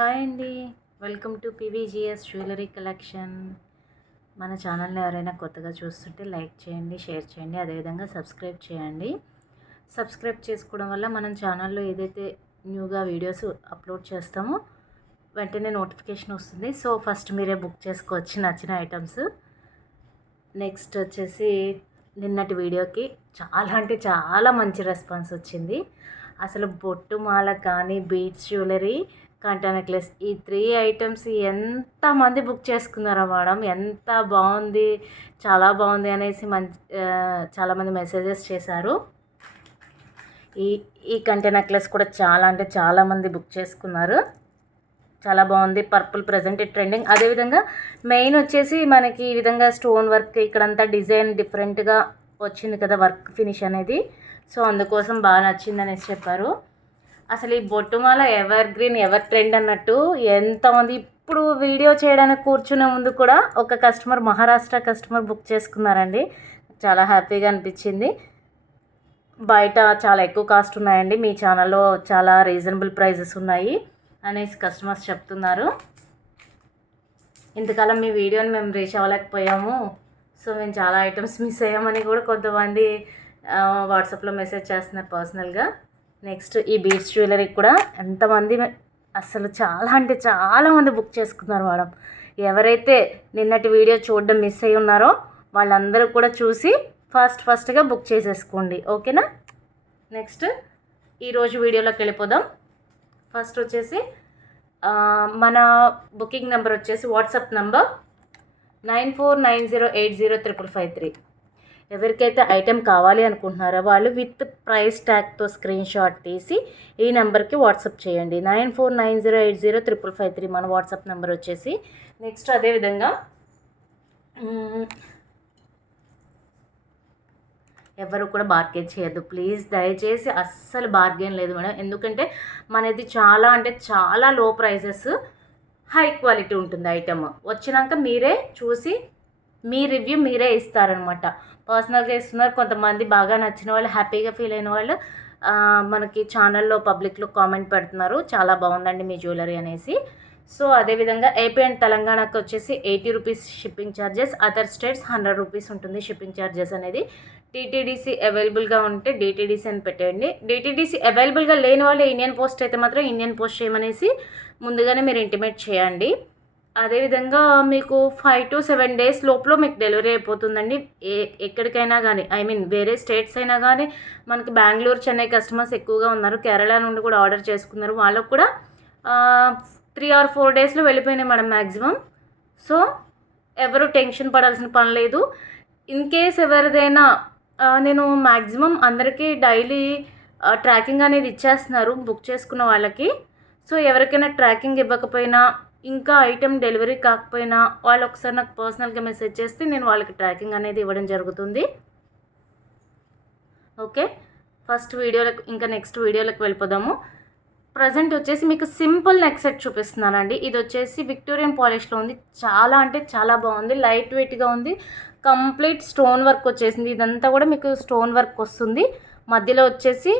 Hi అండి. Welcome to PVGS jewellery collection. మన ఛానల్ని ఎవరైనా కొత్తగా చూస్తుంటే లైక్ చేయండి, షేర్ చేయండి, అదేవిధంగా సబ్స్క్రైబ్ చేయండి. సబ్స్క్రైబ్ చేసుకోవడం వల్ల మనం ఛానల్లో ఏదైతే న్యూగా వీడియోస్ అప్లోడ్ చేస్తామో వెంటనే నోటిఫికేషన్ వస్తుంది. సో ఫస్ట్ మీరే బుక్ చేసుకోవచ్చు నచ్చిన ఐటమ్స్. నెక్స్ట్ వచ్చేసి నిన్నటి వీడియోకి చాలా అంటే చాలా మంచి రెస్పాన్స్ వచ్చింది. అసలు బొట్టు మాల కానీ, బీడ్స్ జ్యువెలరీ, కంటా నెక్లెస్, ఈ 3 ఐటమ్స్ ఎంతమంది బుక్ చేసుకున్నారో మేడం. ఎంత బాగుంది, చాలా బాగుంది అనేసి చాలామంది మెసేజెస్ చేశారు. ఈ ఈ కంటా నెక్లెస్ కూడా చాలా అంటే చాలామంది బుక్ చేసుకున్నారు. చాలా బాగుంది. Purple present trending. అదేవిధంగా మెయిన్ వచ్చేసి మనకి ఈ విధంగా స్టోన్ వర్క్ ఇక్కడంతా డిజైన్ డిఫరెంట్గా వచ్చింది కదా, వర్క్ ఫినిష్ అనేది. సో అందుకోసం బాగా నచ్చింది అనేసి చెప్పారు. అసలు ఈ బొట్టుమాల ఎవర్ గ్రీన్, ఎవర్ ట్రెండ్ అన్నట్టు ఎంతమంది ఇప్పుడు వీడియో చేయడానికి కూర్చునే ముందు కూడా ఒక కస్టమర్, మహారాష్ట్ర కస్టమర్ బుక్ చేసుకున్నారండి. చాలా హ్యాపీగా అనిపించింది. బయట చాలా ఎక్కువ కాస్ట్ ఉన్నాయండి, మీ ఛానల్లో చాలా రీజనబుల్ ప్రైజెస్ ఉన్నాయి అనేసి కస్టమర్స్ చెప్తున్నారు. ఇంతకాలం మీ వీడియోని మేము రీచ్ అవ్వలేకపోయాము, సో మేము చాలా ఐటమ్స్ మిస్ అయ్యామని కూడా కొంతమంది వాట్సాప్లో మెసేజ్ చేస్తున్నారు పర్సనల్గా. నెక్స్ట్ ఈ బీడ్స్ జ్యువెలరీ కూడా ఎంతమంది, అసలు చాలా అంటే చాలామంది బుక్ చేసుకున్నారు మేడం. ఎవరైతే నిన్నటి వీడియో చూడడం మిస్ అయ్యి ఉన్నారో వాళ్ళందరూ కూడా చూసి ఫస్ట్గా బుక్ చేసేసుకోండి, ఓకేనా. నెక్స్ట్ ఈరోజు వీడియోలోకి వెళ్ళిపోదాం. ఫస్ట్ వచ్చేసి మన బుకింగ్ నెంబర్ వచ్చేసి వాట్సాప్ నెంబర్ 9490805553. ఎవరికైతే ఐటెం కావాలి అనుకుంటున్నారో వాళ్ళు విత్ ప్రైస్ ట్యాగ్తో స్క్రీన్ షాట్ తీసి ఈ నెంబర్కి వాట్సాప్ చేయండి. 9490805553 మన వాట్సాప్ నెంబర్ వచ్చేసి. నెక్స్ట్ అదేవిధంగా ఎవరు కూడా బార్గెన్ చేయొద్దు ప్లీజ్, దయచేసి. అస్సలు బార్గెన్ లేదు మేడం, ఎందుకంటే మనది చాలా అంటే చాలా లో ప్రైజెస్, హై క్వాలిటీ ఉంటుంది ఐటమ్. వచ్చినాక మీరే చూసి మీ రివ్యూ మీరే ఇస్తారనమాట. పర్సనల్గా ఇస్తున్నారు. కొంతమంది బాగా నచ్చిన వాళ్ళు, హ్యాపీగా ఫీల్ అయిన వాళ్ళు మనకి ఛానల్లో పబ్లిక్లో కామెంట్ పెడుతున్నారు, చాలా బాగుందండి మీ జ్యువెలరీ అనేసి. సో అదేవిధంగా ఏపీ అండ్ తెలంగాణకు వచ్చేసి 80 rupees shipping charges, other states 100 rupees ఉంటుంది షిప్పింగ్ ఛార్జెస్ అనేది. టీటీడీసీ అవైలబుల్గా ఉంటే డిటీడీసీ అని పెట్టండి. డిటీడీసీ అవైలబుల్గా లేని వాళ్ళు ఇండియన్ పోస్ట్ అయితే మాత్రం ఇండియన్ పోస్ట్ చేయమనేసి ముందుగానే మీరు ఇంటిమేట్ చేయండి. అదేవిధంగా మీకు 5 to 7 డేస్ లోపల మీకు డెలివరీ అయిపోతుందండి. ఎక్కడికైనా కానీ, ఐ మీన్ వేరే స్టేట్స్ అయినా కానీ. మనకి బెంగళూరు, చెన్నై కస్టమర్స్ ఎక్కువగా ఉన్నారు, కేరళ నుండి కూడా ఆర్డర్ చేసుకున్నారు. వాళ్ళకు కూడా 3 or 4 డేస్లో వెళ్ళిపోయినాయి మేడం మ్యాక్సిమం. సో ఎవరు టెన్షన్ పడాల్సిన పని లేదు. ఇన్ కేస్ ఎవరిదైనా నేను మ్యాక్సిమం అందరికీ డైలీ ట్రాకింగ్ అనేది ఇచ్చేస్తున్నారు బుక్ చేసుకున్న వాళ్ళకి. సో ఎవరికైనా ట్రాకింగ్ ఇవ్వకపోయినా, ఇంకా ఐటెం డెలివరీ కాకపోయినా వాళ్ళు ఒకసారి నాకు పర్సనల్గా మెసేజ్ చేస్తే నేను వాళ్ళకి ట్రాకింగ్ అనేది ఇవ్వడం జరుగుతుంది, ఓకే. ఫస్ట్ వీడియోలకు ఇంకా నెక్స్ట్ వీడియోలకు వెళ్ళిపోదాము. ప్రజెంట్ వచ్చేసి మీకు సింపుల్ నెక్ సెట్ చూపిస్తున్నానండి. ఇది వచ్చేసి విక్టోరియన్ పాలిష్లో ఉంది. చాలా అంటే చాలా బాగుంది, లైట్ వెయిట్గా ఉంది, కంప్లీట్ స్టోన్ వర్క్ వచ్చేసింది. ఇదంతా కూడా మీకు స్టోన్ వర్క్ వస్తుంది. మధ్యలో వచ్చేసి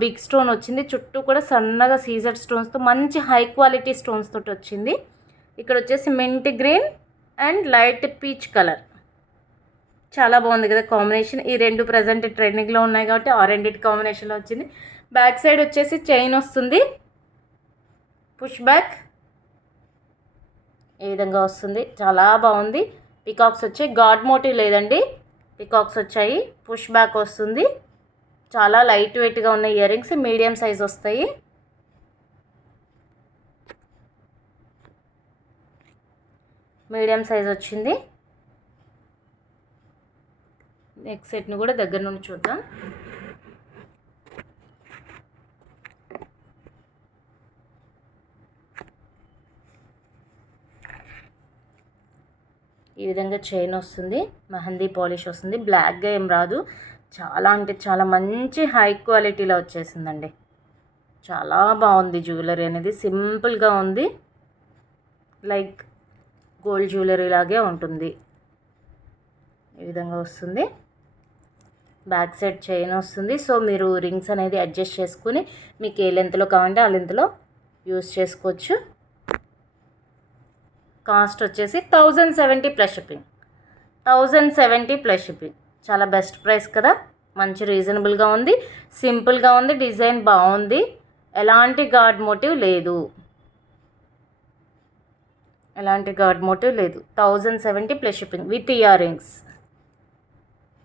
బిగ్ స్టోన్ వచ్చింది, చుట్టూ కూడా సన్నగా సీజర్ స్టోన్స్తో మంచి హై క్వాలిటీ స్టోన్స్ తోటి వచ్చింది. ఇక్కడ వచ్చేసి mint green and light peach colour, చాలా బాగుంది కదా కాంబినేషన్. ఈ రెండు ప్రజెంట్ ట్రెండింగ్లో ఉన్నాయి కాబట్టి ఆ రెండింటి కాంబినేషన్లో వచ్చింది. బ్యాక్ సైడ్ వచ్చేసి చైన్ వస్తుంది, పుష్ బ్యాక్ ఈ విధంగా వస్తుంది, చాలా బాగుంది. పికాక్స్ వచ్చాయి, గాడ్ మోటివ్ లేదండి, పికాక్స్ వచ్చాయి. పుష్ బ్యాక్ వస్తుంది. చాలా లైట్ వెయిట్గా ఉన్న ఇయర్ రింగ్స్, మీడియం సైజ్ వస్తాయి. మీడియం సైజ్ వచ్చింది. నెక్ సెట్ని కూడా దగ్గర నుండి చూద్దాం. ఈ విధంగా చైన్ వస్తుంది, మెహందీ పాలిష్ వస్తుంది, బ్లాక్గా ఏం రాదు. చాలా అంటే చాలా మంచి హై క్వాలిటీలో వచ్చేసిందండి. చాలా బాగుంది జ్యువెలరీ అనేది, సింపుల్గా ఉంది, లైక్ గోల్డ్ జ్యువెలరీ లాగే ఉంటుంది. ఈ విధంగా వస్తుంది. బ్యాక్ సైడ్ చైన్ వస్తుంది. సో మీరు రింగ్స్ అనేది అడ్జస్ట్ చేసుకుని మీకు ఏ లెంత్లో కావాలంటే ఆ లెంత్లో యూస్ చేసుకోవచ్చు. కాస్ట్ వచ్చేసి 1070 ప్లస్ షిప్పింగ్. 1070 plus shipping. చాలా బెస్ట్ ప్రైస్ కదా, మంచి రీజనబుల్గా ఉంది, సింపుల్గా ఉంది, డిజైన్ బాగుంది, ఎలాంటి గాడ్ మోటివ్ లేదు, 1070 plus shipping with ear rings.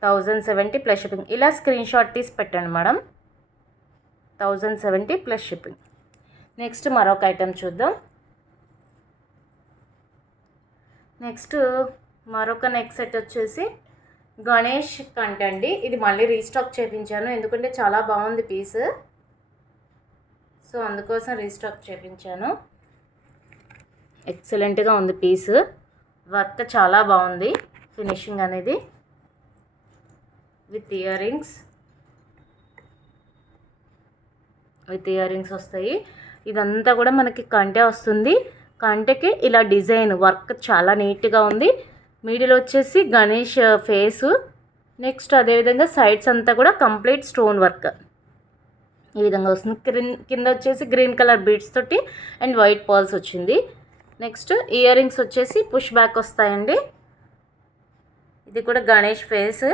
1070 plus shipping. ఇలా స్క్రీన్ షాట్ తీసి పెట్టండి మేడం. 1070 plus shipping. నెక్స్ట్ మరొక ఐటెం చూద్దాం. నెక్స్ట్ మరొక నెక్ సెట్ వచ్చేసి గణేష్ కంట అండి. ఇది మళ్ళీ రీస్టాక్ చేయించాను, ఎందుకంటే చాలా బాగుంది పీస్, సో అందుకోసం రీస్టాక్ చేయించాను. ఎక్సలెంట్గా ఉంది పీస్, వర్క్ చాలా బాగుంది, ఫినిషింగ్ అనేది విత్ ఇయర్ రింగ్స్ వస్తాయి. ఇదంతా కూడా మనకి కంటే వస్తుంది. కంటకి ఇలా డిజైన్ వర్క్ చాలా నీట్గా ఉంది. మిడిల్ వచ్చేసి గణేష్ ఫేసు, నెక్స్ట్ అదేవిధంగా సైడ్స్ అంతా కూడా కంప్లీట్ స్టోన్ వర్క్ ఈ విధంగా వస్తుంది. కింద వచ్చేసి గ్రీన్ కలర్ బీడ్స్ తోటి అండ్ వైట్ పర్ల్స్ వచ్చింది. నెక్స్ట్ ఇయర్ రింగ్స్ వచ్చేసి పుష్ బ్యాక్ వస్తాయండి. ఇది కూడా గణేష్ ఫేస్,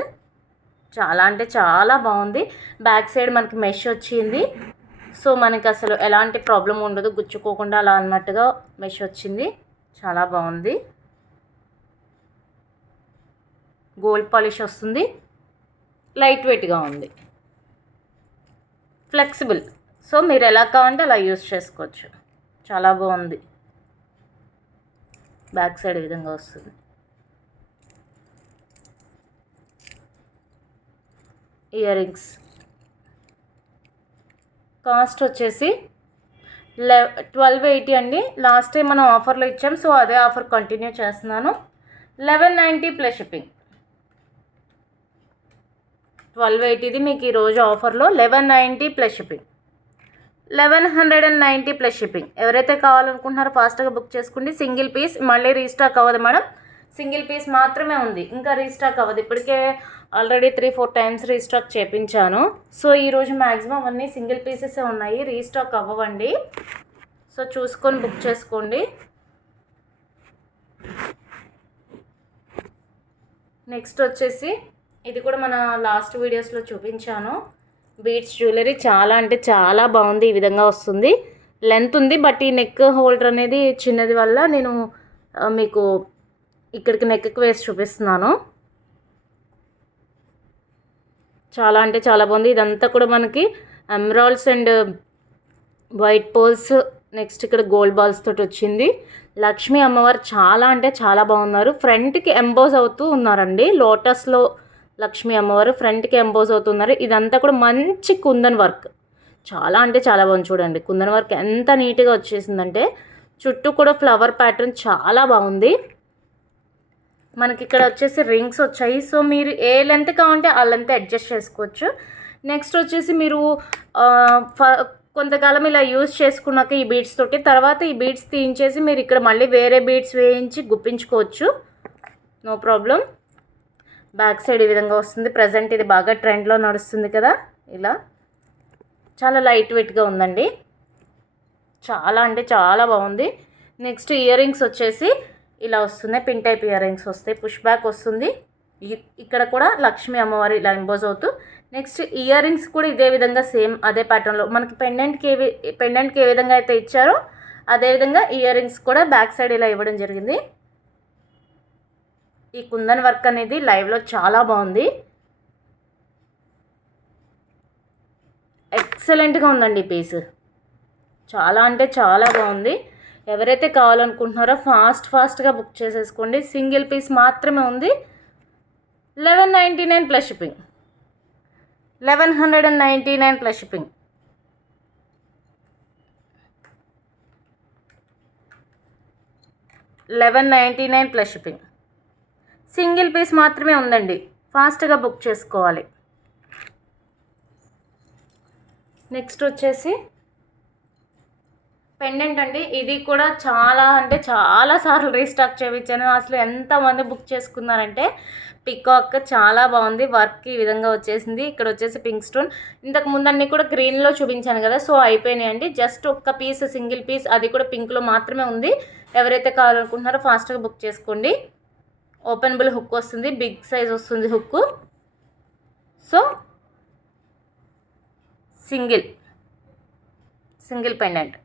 చాలా అంటే చాలా బాగుంది. బ్యాక్ సైడ్ మనకి మెష్ వచ్చింది, సో మనకి అసలు ఎలాంటి ప్రాబ్లం ఉండదు, గుచ్చుకోకుండా అలా అన్నట్టుగా మెష్ వచ్చింది, చాలా బాగుంది. గోల్డ్ పాలిష్ వస్తుంది, లైట్ వెయిట్గా ఉంది, ఫ్లెక్సిబుల్, సో మీరు ఎలా కావాలంటే అలా యూస్ చేసుకోవచ్చు. చాలా బాగుంది. బ్యాక్ సైడ్ ఈ విధంగా వస్తుంది. ఇయర్ రింగ్స్ కాస్ట్ వచ్చేసి 1280 అండి. లాస్ట్ టైం మనం ఆఫర్లో ఇచ్చాం, సో అదే ఆఫర్ కంటిన్యూ చేస్తున్నాను. 1190 ప్లస్ షిప్పింగ్. 1280ది మీకు ఈరోజు ఆఫర్లో 1190 ప్లస్ షిప్పింగ్. 1190 plus shipping. ఎవరైతే కావాలనుకుంటున్నారో ఫాస్ట్గా బుక్ చేసుకోండి. సింగిల్ పీస్ మళ్ళీ రీస్టాక్ అవ్వదు మేడం, సింగిల్ పీస్ మాత్రమే ఉంది, ఇంకా రీస్టాక్ అవ్వదు. ఇప్పటికే ఆల్రెడీ 3-4 టైమ్స్ రీస్టాక్ చేయించాను, సో ఈరోజు మ్యాక్సిమం అన్నీ సింగిల్ పీసెసే ఉన్నాయి, రీస్టాక్ అవ్వండి. సో చూసుకొని బుక్ చేసుకోండి. నెక్స్ట్ వచ్చేసి ఇది కూడా మన లాస్ట్ వీడియోస్లో చూపించాను, బీడ్స్ జ్యువెలరీ. చాలా అంటే చాలా బాగుంది. ఈ విధంగా వస్తుంది, లెంత్ ఉంది, బట్ ఈ నెక్ హోల్డర్ అనేది చిన్నది వల్ల నేను మీకు ఇక్కడికి నెక్కి వేసి చూపిస్తున్నాను. చాలా అంటే చాలా బాగుంది. ఇదంతా కూడా మనకి emeralds and white poles, next ఇక్కడ గోల్డ్ బాల్స్ తోటి వచ్చింది. లక్ష్మీ అమ్మవారు చాలా అంటే చాలా బాగున్నారు. ఫ్రంట్కి ఎంబోజ్ అవుతూ ఉన్నారండి, లోటస్లో లక్ష్మీ అమ్మవారు ఫ్రంట్కి ఎంబోజ్ అవుతున్నారు. ఇదంతా కూడా మంచి కుందన్ వర్క్, చాలా అంటే చాలా బాగుంది. చూడండి కుందన్ వర్క్ ఎంత నీట్గా వచ్చేసిందంటే, చుట్టూ కూడా ఫ్లవర్ ప్యాటర్న్ చాలా బాగుంది. మనకి ఇక్కడ వచ్చేసి రింగ్స్ వచ్చాయి, సో మీరు ఏ లెంత్ కావాలంటే ఆ లెంత్ అడ్జస్ట్ చేసుకోవచ్చు. నెక్స్ట్ వచ్చేసి మీరు కొంతకాలం ఇలా యూజ్ చేసుకున్నాక ఈ బీడ్స్ తోటి, తర్వాత ఈ బీడ్స్ తీయించేసి మీరు ఇక్కడ మళ్ళీ వేరే బీడ్స్ వేయించి గుప్పించుకోవచ్చు, నో ప్రాబ్లం. బ్యాక్ సైడ్ ఈ విధంగా వస్తుంది. ప్రజెంట్ ఇది బాగా ట్రెండ్లో నడుస్తుంది కదా, ఇలా చాలా లైట్ వెయిట్గా ఉందండి, చాలా అంటే చాలా బాగుంది. నెక్స్ట్ ఇయర్ రింగ్స్ వచ్చేసి ఇలా వస్తున్నాయి, పిన్ టైప్ ఇయర్ రింగ్స్ వస్తాయి, పుష్ బ్యాక్ వస్తుంది. ఇక్కడ కూడా లక్ష్మీ అమ్మవారి ఇలా ఎంబోజ్ అవుతూ. నెక్స్ట్ ఇయర్ రింగ్స్ కూడా ఇదే విధంగా సేమ్ అదే ప్యాటర్న్లో మనకి పెండెంట్కి ఏ విధంగా అయితే ఇచ్చారో అదేవిధంగా ఇయర్ రింగ్స్ కూడా బ్యాక్ సైడ్ ఇలా ఇవ్వడం జరిగింది. ఈ కుందన్ వర్క్ అనేది లైవ్లో చాలా బాగుంది, ఎక్సలెంట్గా ఉందండి ఈ పీస్, చాలా అంటే చాలా బాగుంది. ఎవరైతే కావాలనుకుంటున్నారో ఫాస్ట్గా బుక్ చేసేసుకోండి. సింగిల్ పీస్ మాత్రమే ఉంది. 1199 plus shipping. 1199 plus shipping. 1199 plus shipping. Single piece మాత్రమే ఉందండి, ఫాస్ట్గా బుక్ చేసుకోవాలి. నెక్స్ట్ వచ్చేసి పెండెంట్ అండి. ఇది కూడా చాలా అంటే చాలా సార్లు రీస్టాక్ చేయించాను. అసలు ఎంతమంది బుక్ చేసుకున్నారంటే పికాక్ చాలా బాగుంది. వర్క్ ఈ విధంగా వచ్చేసింది. ఇక్కడ వచ్చేసి పింక్ స్టోన్. ఇంతకు ముందన్నీ కూడా గ్రీన్లో చూపించాను కదా, సో అయిపోయినాయండి. జస్ట్ ఒక్క పీస్ సింగిల్ పీస్, అది కూడా పింక్లో మాత్రమే ఉంది. ఎవరైతే కావాలనుకుంటున్నారో ఫాస్ట్గా బుక్ చేసుకోండి. ఓపెనబుల్ హుక్ వస్తుంది, బిగ్ సైజ్ వస్తుంది hook. So single pendant,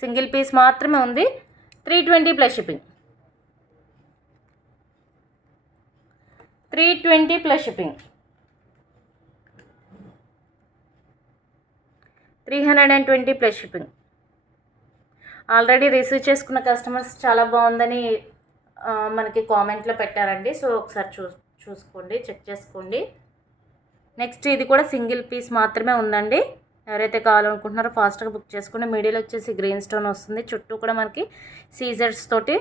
single piece మాత్రమే ఉంది. 320 plus shipping. 320 plus shipping. 320 plus shipping. Already receive చేసుకున్న కస్టమర్స్ చాలా బాగుందని మనకి కామెంట్లో పెట్టారండి. సో ఒకసారి చూసుకోండి, చెక్ చేసుకోండి. నెక్స్ట్ ఇది కూడా సింగిల్ పీస్ మాత్రమే ఉందండి. ఎవరైతే కావాలనుకుంటున్నారో ఫాస్ట్గా బుక్ చేసుకోండి. మిడిల్ వచ్చేసి గ్రీన్ స్టోన్ వస్తుంది. చుట్టూ కూడా మనకి సీజర్స్ తోటి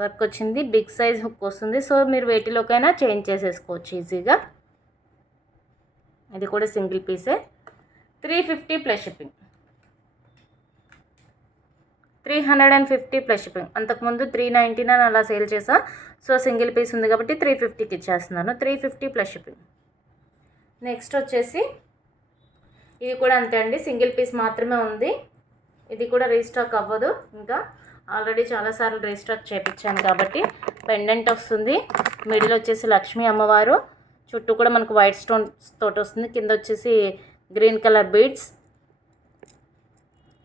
వర్క్ వచ్చింది. బిగ్ సైజ్ హుక్ వస్తుంది. సో మీరు వేటిలోకైనా చేంజ్ చేసేసుకోవచ్చు ఈజీగా. ఇది కూడా సింగిల్ పీసే. 350 ప్లస్ షిప్పింగ్. 350 plus shipping. అంతకుముందు 399 అలా సేల్ చేసా. సో సింగిల్ పీస్ ఉంది కాబట్టి 350కి ఇచ్చేస్తున్నాను. 350 ప్లస్ షిప్పింగ్. నెక్స్ట్ వచ్చేసి ఇది కూడా అంతే అండి, సింగిల్ పీస్ మాత్రమే ఉంది. ఇది కూడా రీస్టాక్ అవ్వదు. ఇంకా ఆల్రెడీ చాలాసార్లు రీస్టాక్ చేయించాను కాబట్టి. పెండెంట్ వస్తుంది. మిడిల్ వచ్చేసి లక్ష్మీ అమ్మవారు, చుట్టూ కూడా మనకు వైట్ స్టోన్స్ తోటి వస్తుంది. కింద వచ్చేసి green colour beads,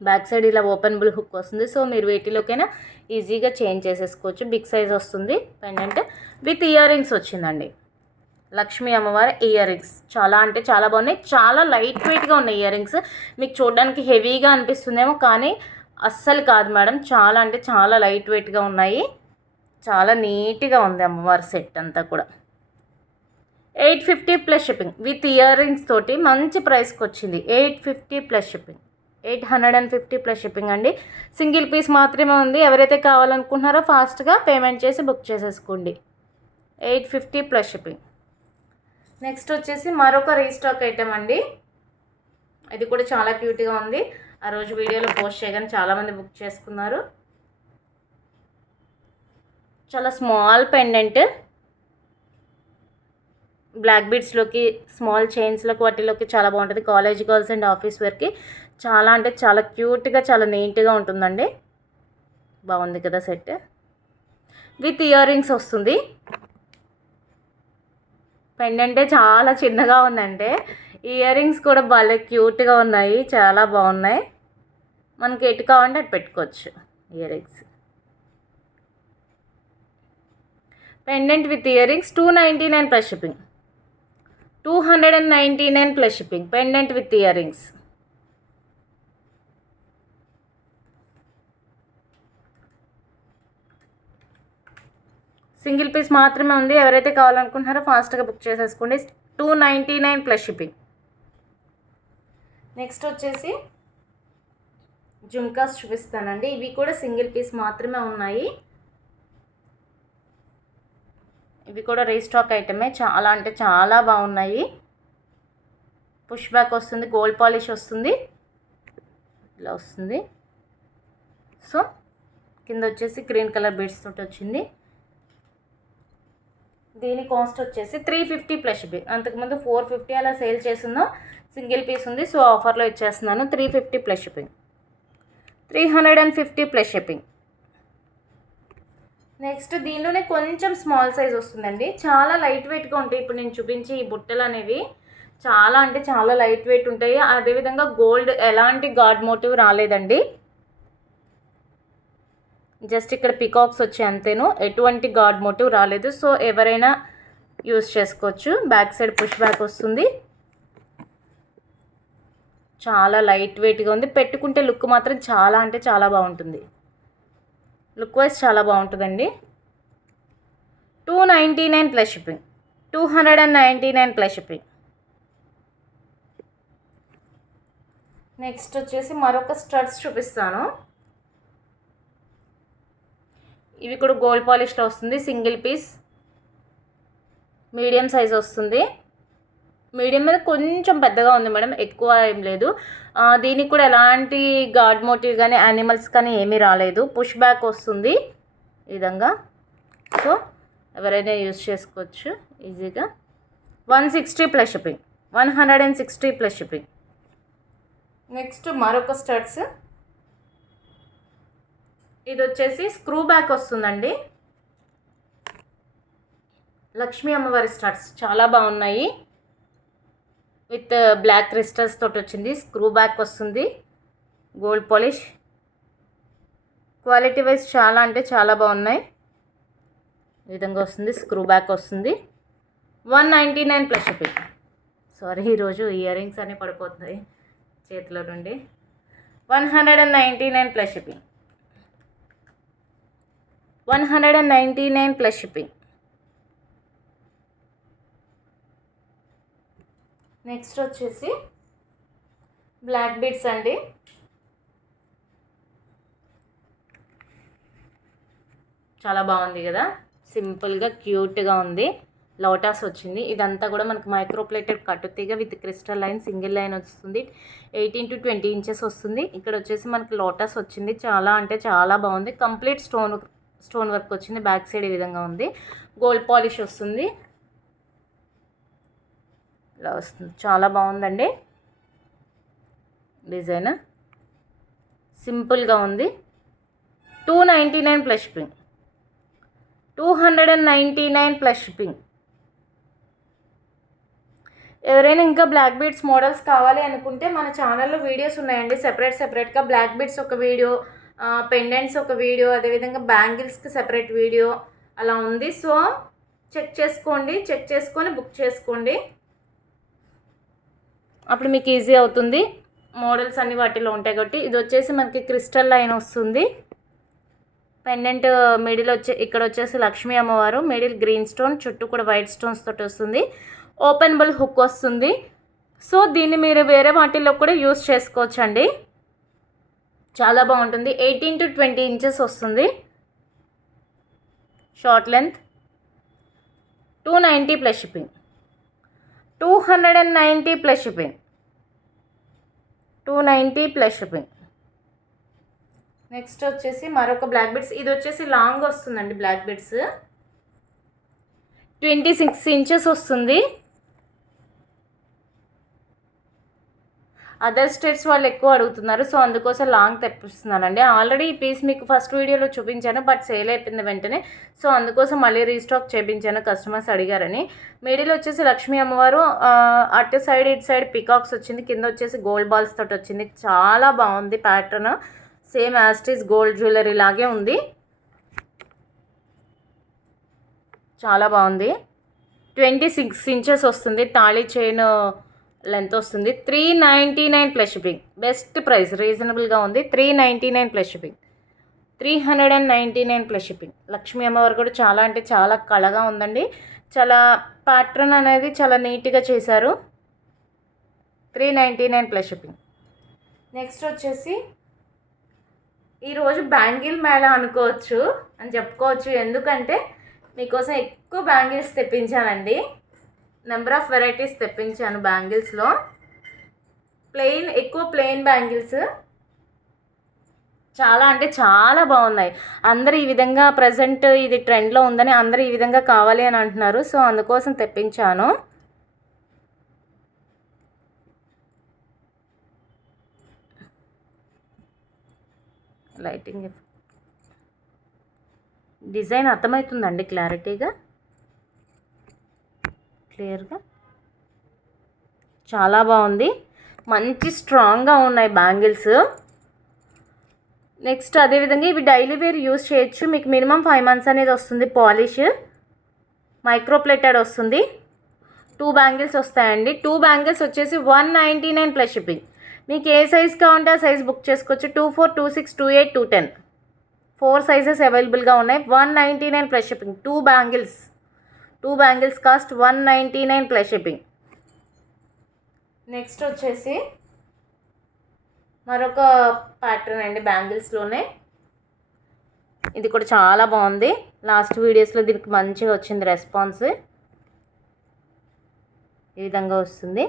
back side ఇలా ఓపెనబుల్ హుక్ వస్తుంది. సో మీరు వీటిలోకైనా ఈజీగా చేంజ్ చేసేసుకోవచ్చు. బిగ్ సైజ్ వస్తుంది పెండెంట్ విత్ ఇయర్ రింగ్స్ వచ్చిందండి. లక్ష్మీ అమ్మవారి ఇయర్ రింగ్స్ చాలా అంటే చాలా బాగున్నాయి. చాలా లైట్ వెయిట్గా ఉన్నాయి ఇయర్ రింగ్స్. మీకు చూడడానికి హెవీగా అనిపిస్తుందేమో, కానీ అస్సలు కాదు మేడం. చాలా అంటే చాలా లైట్ వెయిట్గా ఉన్నాయి. చాలా నీట్గా ఉంది అమ్మవారి సెట్ అంతా కూడా. 850 plus shipping with ear rings తోటి మంచి ప్రైస్కి వచ్చింది. 850 ప్లస్ షిప్పింగ్. 850 ప్లస్ షిప్పింగ్ అండి. సింగిల్ పీస్ మాత్రమే ఉంది. ఎవరైతే కావాలనుకుంటున్నారో ఫాస్ట్గా పేమెంట్ చేసి బుక్ చేసేసుకోండి. 850 ప్లస్ షిప్పింగ్. నెక్స్ట్ వచ్చేసి మరొక రీస్టాక్ ఐటమ్ అండి. ఇది కూడా చాలా క్యూట్గా ఉంది. ఆ రోజు వీడియోలో పోస్ట్ చేయగానే చాలామంది బుక్ చేసుకున్నారు. చాలా స్మాల్ పెండెంట్, బ్లాక్ బీడ్స్లోకి, స్మాల్ చైన్స్లోకి, వాటిలోకి చాలా బాగుంటుంది. కాలేజ్ గర్ల్స్ అండ్ ఆఫీస్ వేర్కి చాలా అంటే చాలా క్యూట్గా, చాలా నీట్గా ఉంటుందండి. బాగుంది కదా సెట్. విత్ ఇయర్ రింగ్స్ వస్తుంది. పెండెంటే చాలా చిన్నగా ఉందంటే ఇయర్ రింగ్స్ కూడా భలే క్యూట్గా ఉన్నాయి. చాలా బాగున్నాయి. మనకి ఎటు కావాలంటే అటు పెట్టుకోవచ్చు ear rings. Pendant with ear rings 299 plus shipping. 299 plus shipping. Pendant with ear rings. Single piece మాత్రమే ఉంది. ఎవరైతే కావాలనుకుంటున్నారో ఫాస్ట్గా బుక్ చేసేసుకోండి. 299 ప్లస్ షిప్పింగ్. నెక్స్ట్ వచ్చేసి జుమ్కాస్ చూపిస్తానండి. ఇవి కూడా సింగిల్ పీస్ మాత్రమే ఉన్నాయి. ఇవి కూడా రీస్టాక్ ఐటమే. చాలా అంటే చాలా బాగున్నాయి. పుష్ బ్యాక్ వస్తుంది, గోల్డ్ పాలిష్ వస్తుంది, ఇలా వస్తుంది. సో కింద వచ్చేసి గ్రీన్ కలర్ బీడ్స్ తోటి వచ్చింది. దీని కాస్ట్ వచ్చేసి 350 ప్లస్ షిప్పింగ్. అంతకుముందు 450 అలా సేల్ చేస్తుందో, సింగిల్ పీస్ ఉంది. సో ఆఫర్లో ఇచ్చేస్తున్నాను. 350 plus shipping. 350 plus shipping. Next దీనిలోనే కొంచెం స్మాల్ సైజ్ వస్తుందండి. చాలా లైట్ వెయిట్గా ఉంటాయి. ఇప్పుడు నేను చూపించి ఈ బుట్టలు అనేవి చాలా అంటే చాలా లైట్ వెయిట్ ఉంటాయి. అదేవిధంగా గోల్డ్ ఎలాంటి గాడ్ మోటివ్ రాలేదండి. జస్ట్ ఇక్కడ పికాక్స్ వచ్చి అంతేను, ఎటువంటి గాడ్ మోటివ్ రాలేదు. సో ఎవరైనా యూస్ చేసుకోవచ్చు. బ్యాక్ సైడ్ పుష్ బ్యాక్ వస్తుంది. చాలా లైట్ వెయిట్గా ఉంది. పెట్టుకుంటే లుక్ మాత్రం చాలా అంటే చాలా బాగుంటుంది. లుక్ వైజ్ చాలా బాగుంటుందండి. 299 plus shipping. 299 plus shipping. Next వచ్చేసి మరొక స్టడ్స్ చూపిస్తాను. ఇవి కూడా గోల్డ్ పాలిష్లో వస్తుంది. సింగిల్ పీస్, మీడియం సైజ్ వస్తుంది. మీడియం మీద కొంచెం పెద్దగా ఉంది మేడం, ఎక్కువ ఏం లేదు. దీనికి కూడా ఎలాంటి గాడ్ మోటివ్ కానీ యానిమల్స్ కానీ ఏమీ రాలేదు. పుష్ బ్యాక్ వస్తుంది ఈ విధంగా. సో ఎవరైనా యూజ్ చేసుకోవచ్చు ఈజీగా. 160 plus shipping, 160 plus shipping. Next మరొక స్టడ్స్, ఇది వచ్చేసి స్క్రూ బ్యాక్ వస్తుందండి. లక్ష్మీ అమ్మవారి స్టడ్స్ చాలా బాగున్నాయి. విత్ బ్లాక్ క్రిస్టల్స్ తోటి వచ్చింది. స్క్రూ బ్యాక్ వస్తుంది, గోల్డ్ పాలిష్. క్వాలిటీ వైజ్ చాలా అంటే చాలా బాగున్నాయి. ఈ విధంగా వస్తుంది, స్క్రూ బ్యాక్ వస్తుంది. 199 ప్లస్ షిప్పింగ్. సారీ, ఈరోజు ఇయర్ రింగ్స్ అన్నీ పడిపోతున్నాయి చేతిలో నుండి. 199 plus shipping, 199 plus shipping. Next వచ్చేసి బ్లాక్ బీడ్స్ అండి. చాలా బాగుంది కదా, సింపుల్గా క్యూట్గా ఉంది. లోటాస్ వచ్చింది. ఇదంతా కూడా మనకు మైక్రోప్లేటెడ్ కట్టుతీగ with crystal line, single line వస్తుంది. 18 to 20 ఇంచెస్ వస్తుంది. ఇక్కడ వచ్చేసి మనకి లోటస్ వచ్చింది. చాలా అంటే చాలా బాగుంది. కంప్లీట్ స్టోన్ వర్క్ వచ్చింది. బ్యాక్ సైడ్ ఈ విధంగా ఉంది. గోల్డ్ పాలిష్ వస్తుంది. ఇలా వస్తుంది, చాలా బాగుందండి డిజైన్. సింపుల్గా ఉంది. 299 ప్లస్ షిప్పింగ్, 299 ప్లస్ షిప్పింగ్. ఎవరైనా ఇంకా బ్లాక్ బీడ్స్ మోడల్స్ కావాలి అనుకుంటే మన ఛానల్లో వీడియోస్ ఉన్నాయండి. సెపరేట్గా బ్లాక్ బీడ్స్ ఒక వీడియో, పెండెంట్స్ ఒక వీడియో, అదేవిధంగా బ్యాంగిల్స్కి సెపరేట్ వీడియో అలా ఉంది. సో చెక్ చేసుకొని బుక్ చేసుకోండి. అప్పుడు మీకు ఈజీ అవుతుంది. మోడల్స్ అన్ని వాటిలో ఉంటాయి కాబట్టి. ఇది వచ్చేసి మనకి క్రిస్టల్ లైన్ వస్తుంది. పెండెంట్ మిడిల్ ఇక్కడ వచ్చేసి లక్ష్మీ అమ్మవారు, మిడిల్ గ్రీన్ స్టోన్, చుట్టూ కూడా వైట్ స్టోన్స్ తోటి వస్తుంది. ఓపెనబుల్ హుక్ వస్తుంది. సో దీన్ని మీరు వేరే వాటిల్లో కూడా యూస్ చేసుకోవచ్చండి. చాలా బాగుంటుంది. 18 to 20 ఇంచెస్ వస్తుంది. Short length. 290 plus shipping, 290 plus shipping, 290 plus shipping. Next వచ్చేసి మరొక బ్లాక్ బీడ్స్. ఇది వచ్చేసి లాంగ్ వస్తుందండి. బ్లాక్ బీడ్స్ 26 ఇంచెస్ వస్తుంది. అదర్ స్టేట్స్ వాళ్ళు ఎక్కువ అడుగుతున్నారు, సో అందుకోసం లాంగ్ తెప్పిస్తున్నానండి. ఆల్రెడీ ఈ పీస్ మీకు ఫస్ట్ వీడియోలో చూపించాను, బట్ సేల్ అయిపోయింది వెంటనే. సో అందుకోసం మళ్ళీ రీస్టాక్ చేయించాను, కస్టమర్స్ అడిగారని. మిడిల్ వచ్చేసి లక్ష్మీ అమ్మవారు, అటు సైడ్ ఇటు సైడ్ పికాక్స్ వచ్చింది. కింద వచ్చేసి గోల్డ్ బాల్స్ తోటి వచ్చింది. చాలా బాగుంది ప్యాటర్న్. సేమ్ యాస్టీస్ గోల్డ్ జ్యువెలరీ లాగే ఉంది. చాలా బాగుంది. 26 ఇంచెస్ వస్తుంది. తాళీ చైన్ లెంత్ వస్తుంది. 399 ప్లస్ షిప్పింగ్. బెస్ట్ ప్రైస్, రీజనబుల్గా ఉంది. 399 plus shipping, 399 plus shipping. Lakshmi అమ్మవారు కూడా చాలా అంటే చాలా కళగా ఉందండి. చాలా ప్యాటర్న్ అనేది చాలా నీట్గా చేశారు. 399 ప్లస్ షిప్పింగ్. నెక్స్ట్ వచ్చేసి ఈరోజు బ్యాంగిల్ మేళా అనుకోవచ్చు అని చెప్పుకోవచ్చు. ఎందుకంటే మీకోసం ఎక్కువ బ్యాంగిల్స్ తెప్పించానండి. నెంబర్ ఆఫ్ వెరైటీస్ తెప్పించాను బ్యాంగిల్స్లో. ఎక్కువ ప్లెయిన్ బ్యాంగిల్స్ చాలా అంటే చాలా బాగున్నాయి. అందరూ ఈ విధంగా ప్రజెంట్ ఇది ట్రెండ్లో ఉందని అందరూ ఈ విధంగా కావాలి అని అంటున్నారు. సో అందుకోసం తెప్పించాను. లైటింగ్ డిజైన్ అర్థమవుతుందండి క్లారిటీగా, క్లియర్గా. చాలా బాగుంది. మంచి స్ట్రాంగ్గా ఉన్నాయి బ్యాంగిల్స్. నెక్స్ట్ అదేవిధంగా ఇవి డైలీ వేర్ యూస్ చేయొచ్చు. మీకు మినిమం 5 months అనేది వస్తుంది. పాలిష్ మైక్రోప్లేటెడ్ వస్తుంది. 2 బ్యాంగిల్స్ వస్తాయండి. 2 బ్యాంగిల్స్ వచ్చేసి 199 ప్లస్ షిప్పింగ్. మీకు ఏ సైజ్ కావాలంటే ఆ సైజ్ బుక్ చేసుకోవచ్చు. 24, 26, 28, 210 4 సైజెస్ అవైలబుల్గా ఉన్నాయి. 199 plus shipping. 2 bangles cost 199 plus shipping. Next వచ్చేసి మరొక ప్యాటర్న్ అండి బ్యాంగిల్స్లోనే. ఇది కూడా చాలా బాగుంది. లాస్ట్ వీడియోస్లో దీనికి మంచిగా వచ్చింది రెస్పాన్స్. ఈ ఈ విధంగా వస్తుంది.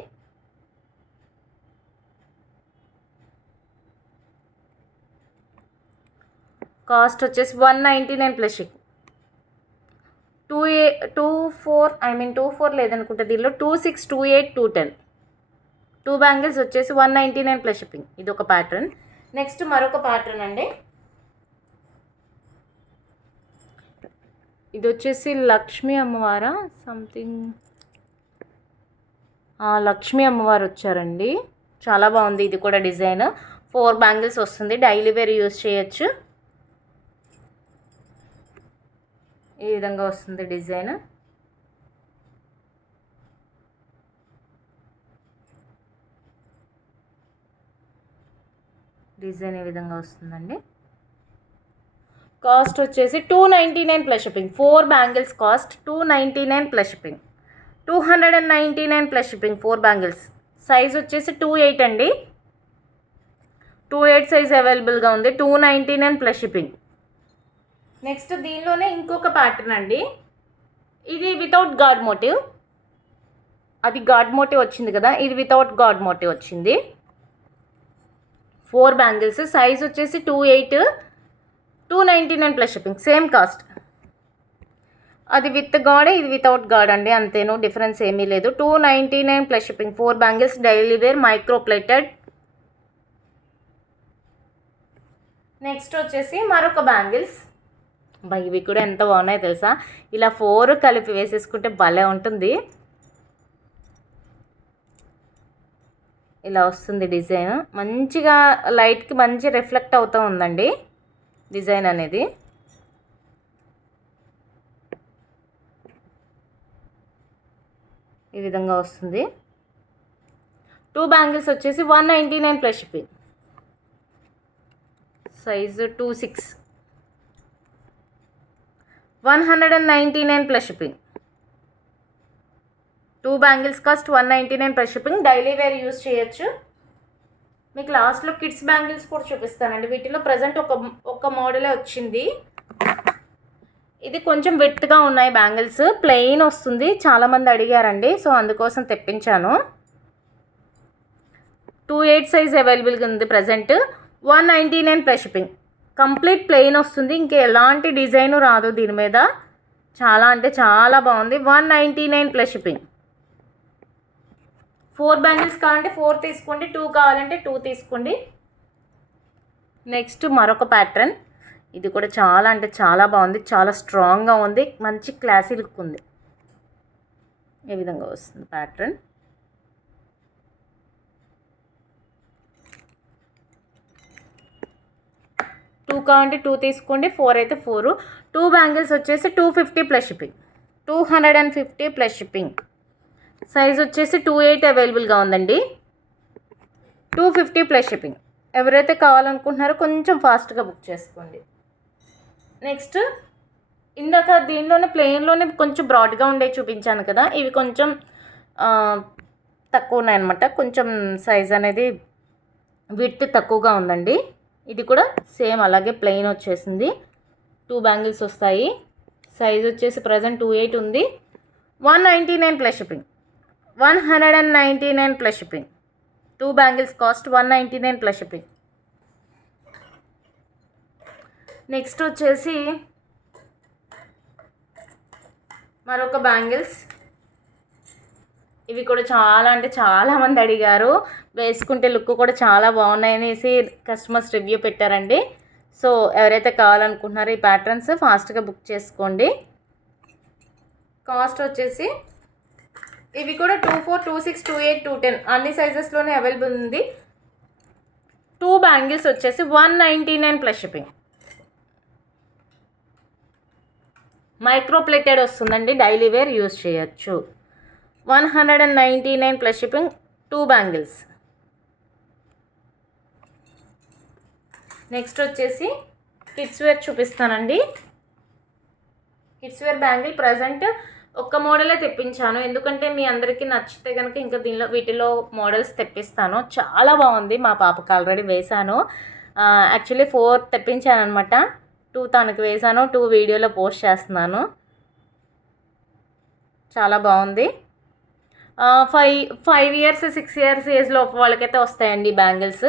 కాస్ట్ వచ్చేసి 199 ప్లస్ షిప్. 24 లేదనుకుంటే దీనిలో 26, 28, 210 2 బ్యాంగిల్స్ వచ్చేసి 199 ప్లస్ షిప్పింగ్. ఇది ఒక ప్యాటర్న్. నెక్స్ట్ మరొక ప్యాటర్న్ అండి. ఇది వచ్చేసి లక్ష్మీ అమ్మవారా సంథింగ్, లక్ష్మీ అమ్మవారు వచ్చారండి. చాలా బాగుంది. ఇది కూడా డిజైన్ 4 బ్యాంగిల్స్ వస్తుంది. డైలీ వేర్ యూజ్ చేయొచ్చు. ఈ విధంగా వస్తుంది డిజైన్. ఈ విధంగా వస్తుందండి. కాస్ట్ వచ్చేసి 299 plus shipping. 4 bangles cost 299 plus shipping. 299 plus shipping 4 bangles. Size వచ్చేసి 28 అండి. 28 సైజ్ అవైలబుల్గా ఉంది. 299 ప్లస్ షిప్పింగ్. నెక్స్ట్ దీనిలోనే ఇంకొక ప్యాటర్న్ అండి. ఇది వితౌట్ గాడ్ మోటివ్. అది గాడ్ మోటివ్ వచ్చింది కదా, ఇది వితౌట్ గాడ్ మోటివ్ వచ్చింది. 4 బ్యాంగిల్స్. సైజ్ వచ్చేసి 28, 299 ప్లస్ షిప్పింగ్. Same cost. అది విత్ గాడే, ఇది వితౌట్ గాడ్ అండి, అంతేను, డిఫరెన్స్ ఏమీ లేదు. 299 plus shipping. 4 bangles daily wear micro plated. Next వచ్చేసి మరొక బ్యాంగిల్స్. ఇవి కూడా ఎంత బాగున్నాయో తెలుసా. ఇలా 4 కలిపి వేసేసుకుంటే భలే ఉంటుంది. ఇలా వస్తుంది డిజైన్. మంచిగా లైట్కి మంచి రిఫ్లెక్ట్ అవుతూ ఉందండి డిజైన్ అనేది. ఈ విధంగా వస్తుంది. 2 బ్యాంగిల్స్ వచ్చేసి 199 plus shipping. Size 26, 199 plus shipping. 2 bangles cost 199 plus shipping. Daily wear use చేయొచ్చు. మీకు లాస్ట్లో కిడ్స్ బ్యాంగిల్స్ కూడా చూపిస్తానండి. వీటిలో ప్రజెంట్ ఒక మోడలే వచ్చింది. ఇది కొంచెం విడ్త్గా ఉన్నాయి బ్యాంగిల్స్. ప్లెయిన్ వస్తుంది. చాలామంది అడిగారండి, సో అందుకోసం తెప్పించాను. 28 సైజ్ అవైలబుల్గా ఉంది present. 199 plus shipping. Complete plain వస్తుంది. ఇంకా ఎలాంటి డిజైను రాదు దీని మీద. చాలా అంటే చాలా బాగుంది. 199 ప్లస్ షిప్పింగ్. 4 బ్యాంగిల్స్ కావాలంటే 4 తీసుకోండి, 2 కావాలంటే 2 తీసుకోండి. నెక్స్ట్ మరొక ప్యాటర్న్. ఇది కూడా చాలా అంటే చాలా బాగుంది. చాలా స్ట్రాంగ్గా ఉంది. మంచి క్లాసీ లుక్ ఉంది. ఈ విధంగా వస్తుంది ప్యాటర్న్. టూ కావాలంటే 2 తీసుకోండి, 4 అయితే 4. 2 బ్యాంగిల్స్ వచ్చేసి 250 plus shipping. 250 plus shipping. Size వచ్చేసి 28 అవైలబుల్గా ఉందండి. 250 ప్లస్ షిప్పింగ్. ఎవరైతే కావాలనుకుంటున్నారో కొంచెం ఫాస్ట్గా బుక్ చేసుకోండి. నెక్స్ట్ ఇందాక దీనిలోనే ప్లెయిన్లోనే కొంచెం బ్రాడ్గా ఉండే చూపించాను కదా, ఇవి కొంచెం తక్కువ ఉన్నాయన్నమాట. కొంచెం సైజ్ అనేది విడ్త్ తక్కువగా ఉందండి. ఇది కూడా సేమ్ అలాగే ప్లెయిన్ వచ్చేసింది. 2 బ్యాంగిల్స్ వస్తాయి. సైజ్ వచ్చేసి ప్రజెంట్ 28 ఉంది. 199 plus shipping. 199 plus shipping. 2 bangles cost 199 plus shipping. Next వచ్చేసి మరొక బ్యాంగిల్స్. ఇవి కూడా చాలా అంటే చాలామంది అడిగారు. వేసుకుంటే లుక్ కూడా చాలా బాగున్నాయనేసి కస్టమర్స్ రివ్యూ పెట్టారండి. సో ఎవరైతే కావాలనుకుంటున్నారో ఈ ప్యాటర్న్స్ ఫాస్ట్గా బుక్ చేసుకోండి. కాస్ట్ వచ్చేసి ఇవి కూడా 24, 26, 28, 210 అన్ని సైజెస్లోనే అవైలబుల్ ఉంది. 2 బ్యాంగిల్స్ వచ్చేసి 199 ప్లస్ షిప్పింగ్. మైక్రో ప్లేటెడ్ వస్తుందండి. డైలీ వేర్ యూజ్ చేయొచ్చు. 199 ప్లస్ షిప్పింగ్. 2 బ్యాంగిల్స్. నెక్స్ట్ వచ్చేసి కిడ్స్ వేర్ చూపిస్తానండి. కిడ్స్ వేర్ బ్యాంగిల్ ప్రజెంట్ ఒక్క మోడలే తెప్పించాను, ఎందుకంటే మీ అందరికీ నచ్చితే కనుక ఇంకా వీటిలో మోడల్స్ తెప్పిస్తాను. చాలా బాగుంది. మా పాపకు ఆల్రెడీ వేశాను. యాక్చువల్లీ 4 తెప్పించాను అనమాట. 2 తనకు వేశాను, 2 వీడియోలో పోస్ట్ చేస్తున్నాను. చాలా బాగుంది. ఫైవ్ ఇయర్స్ 6 ఇయర్స్ ఏజ్ లోపు వాళ్ళకైతే వస్తాయండి బ్యాంగిల్స్.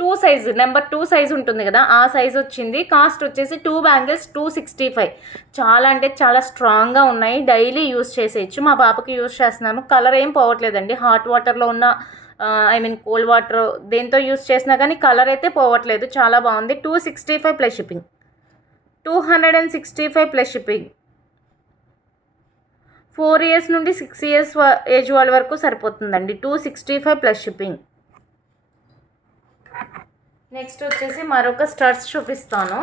2 సైజు నెంబర్ 2 సైజు ఉంటుంది కదా, ఆ సైజు వచ్చింది. కాస్ట్ వచ్చేసి 2 బ్యాంగిల్స్ 265. చాలా అంటే చాలా స్ట్రాంగ్గా ఉన్నాయి, డైలీ యూస్ చేసేయచ్చు. మా పాపకి యూస్ చేస్తున్నాము, కలర్ ఏం పోవట్లేదండి. హాట్ వాటర్లో ఉన్న కోల్డ్ వాటర్ దేంతో యూస్ చేసినా కానీ కలర్ అయితే పోవట్లేదు, చాలా బాగుంది. 265 plus shipping. 265 plus shipping. 4 years నుండి 6 ఇయర్స్ ఏజ్ వాళ్ళ వరకు సరిపోతుందండి. 265 ప్లస్ షిప్పింగ్. నెక్స్ట్ వచ్చేసి మరొక స్టడ్స్ చూపిస్తాను.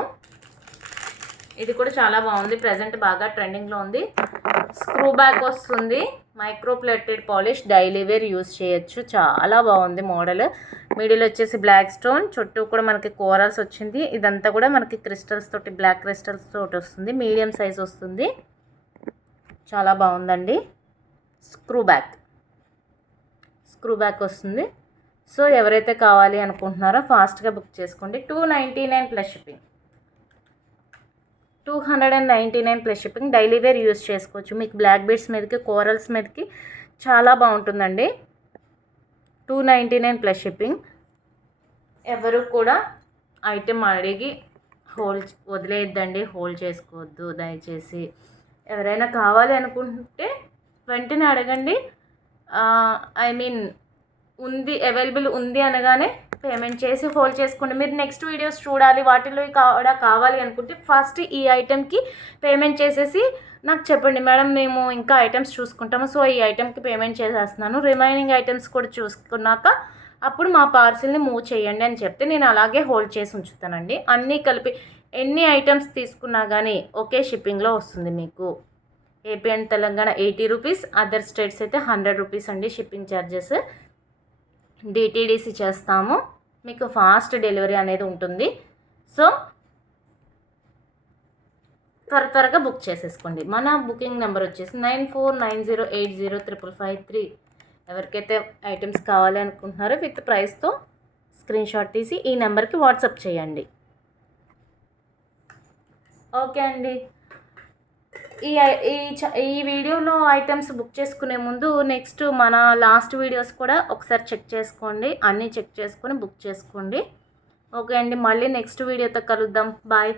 ఇది కూడా చాలా బాగుంది, ప్రజెంట్ బాగా ట్రెండింగ్లో ఉంది. స్క్రూ బ్యాక్ వస్తుంది, micro plated polish, daily wear use చేయొచ్చు. చాలా బాగుంది మోడల్. మిడిల్ వచ్చేసి బ్లాక్ స్టోన్, చుట్టూ కూడా మనకి కోరల్స్ వచ్చింది. ఇదంతా కూడా మనకి క్రిస్టల్స్ తోటి, బ్లాక్ క్రిస్టల్స్ తోటి వస్తుంది. మీడియం సైజ్ వస్తుంది, చాలా బాగుందండి. స్క్రూ బ్యాక్ వస్తుంది. సో ఎవరైతే కావాలి అనుకుంటున్నారో ఫాస్ట్గా బుక్ చేసుకోండి. 299 plus shipping. 299 plus shipping. Daily wear use చేసుకోవచ్చు. మీకు బ్లాక్ బీడ్స్ మీదకి, కోరల్స్ మీదకి చాలా బాగుంటుందండి. 299 ప్లస్ షిప్పింగ్. ఎవరు కూడా ఐటెం అడిగి వదిలేయద్దండి, హోల్డ్ చేసుకోవద్దు దయచేసి. ఎవరైనా కావాలి అనుకుంటే వెంటనే అడగండి. ఉంది, అవైలబుల్ ఉంది అనగానే పేమెంట్ చేసి హోల్డ్ చేసుకోండి. మీరు నెక్స్ట్ వీడియోస్ చూడాలి, వాటిలో కూడా కావాలి అనుకుంటే ఫస్ట్ ఈ ఐటెంకి పేమెంట్ చేసేసి నాకు చెప్పండి, మేడం మేము ఇంకా ఐటమ్స్ చూసుకుంటాము, సో ఈ ఐటెంకి పేమెంట్ చేసేస్తున్నాను, రిమైనింగ్ ఐటమ్స్ కూడా చూసుకున్నాక అప్పుడు మా పార్సిల్ని మూవ్ చేయండి అని చెప్తే నేను అలాగే హోల్డ్ చేసి ఉంచుతానండి. అన్నీ కలిపి ఎన్ని ఐటమ్స్ తీసుకున్నా కానీ ఒకే షిప్పింగ్లో వస్తుంది మీకు. AP and Telangana 80 rupees, other states అయితే 100 రూపీస్ అండి షిప్పింగ్ ఛార్జెస్. డిటీడీసీ చేస్తాము, మీకు ఫాస్ట్ డెలివరీ అనేది ఉంటుంది. సో త్వరగా బుక్ చేసేసుకోండి. మన బుకింగ్ నెంబర్ వచ్చేసి 9490805553. ఎవరికైతే ఐటమ్స్ కావాలి అనుకుంటున్నారో విత్ ప్రైస్తో స్క్రీన్ షాట్ తీసి ఈ నెంబర్కి వాట్సాప్ చేయండి. ఓకే అండి. ఈ వీడియోలో ఐటమ్స్ బుక్ చేసుకునే ముందు నెక్స్ట్ మన లాస్ట్ వీడియోస్ కూడా ఒకసారి చెక్ చేసుకోండి, అన్నీ చెక్ చేసుకొని బుక్ చేసుకోండి. ఓకే అండి, మళ్ళీ నెక్స్ట్ వీడియోతో కలుద్దాం. బాయ్.